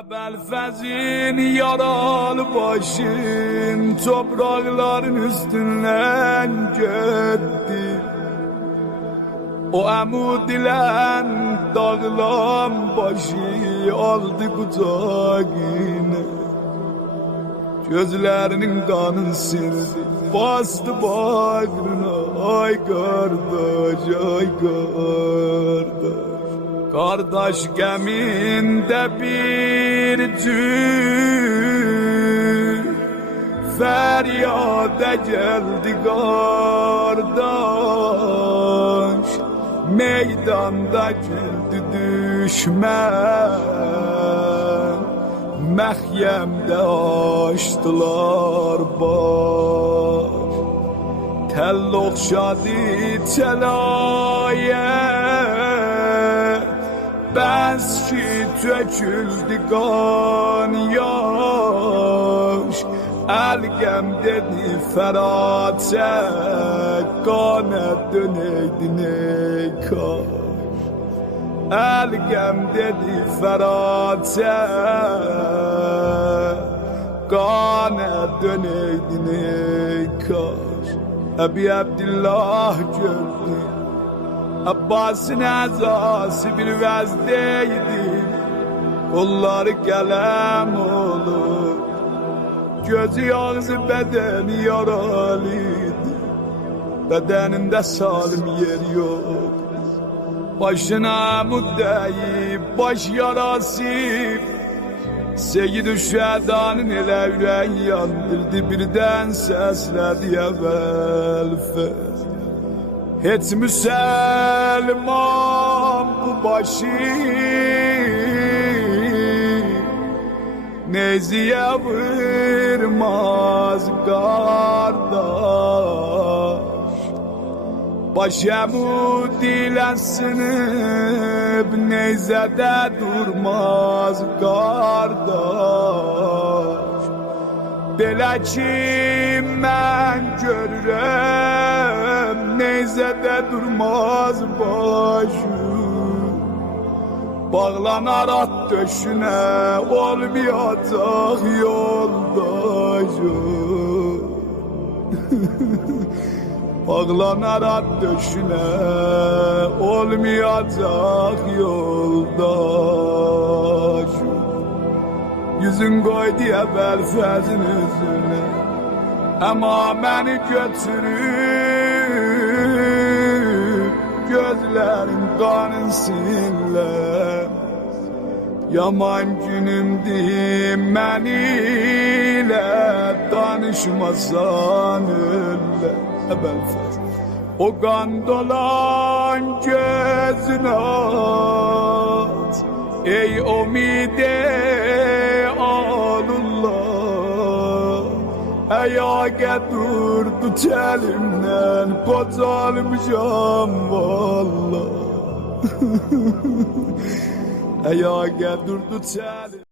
Ebelfezin yaralı başın toprakların üstünden gitti. O emud ile dağılan başı aldı kucağına. Gözlerinin kanını sildi, bastı bağrına. Ay kardeş, ay kardeş. Kardeş geminde bir tür feryada geldi kardeş. Meydanda güldü düşman, Mehyemde açtılar baş. Tel okşadı telaya, bes ki töküldü kan yaş. Elgem dedi ferate, kana döneydin ey kaş. Elgem dedi ferate, kana döneydin ey kaş. Ebi Abdillah gördü, Abbas'ın azası bir vezdeydi. Kolları kalem olur, gözü ağzı bedeni yaralıydı. Bedeninde salim yer yok. Başına muddeyip baş yarası, Seyyid-i Şüheda'nın ele yüreği yandırdı. Birden sesledi evvel fez. Hiç Müslüman bu başı neziye vurmaz kardeş. Başımı dilensinip neyzede durmaz kardeş. Belə ki mən görürəm, neyzədə durmaz başım. Bağlanar at döşünə, olmayacaq yoldaşım. Bağlanar at döşünə, olmayacaq yoldaşım. Yüzün koydu Ebelfezin üzüne, ama beni götürüp gözlerin kanın sinler. Yaman günümdü men ile danışmasan öyle Ebelfez. O kan dolan gözüne at, ey umide Allah. Ayağa durdu telimden, kocalmışam valla. Ayağa durdu telim.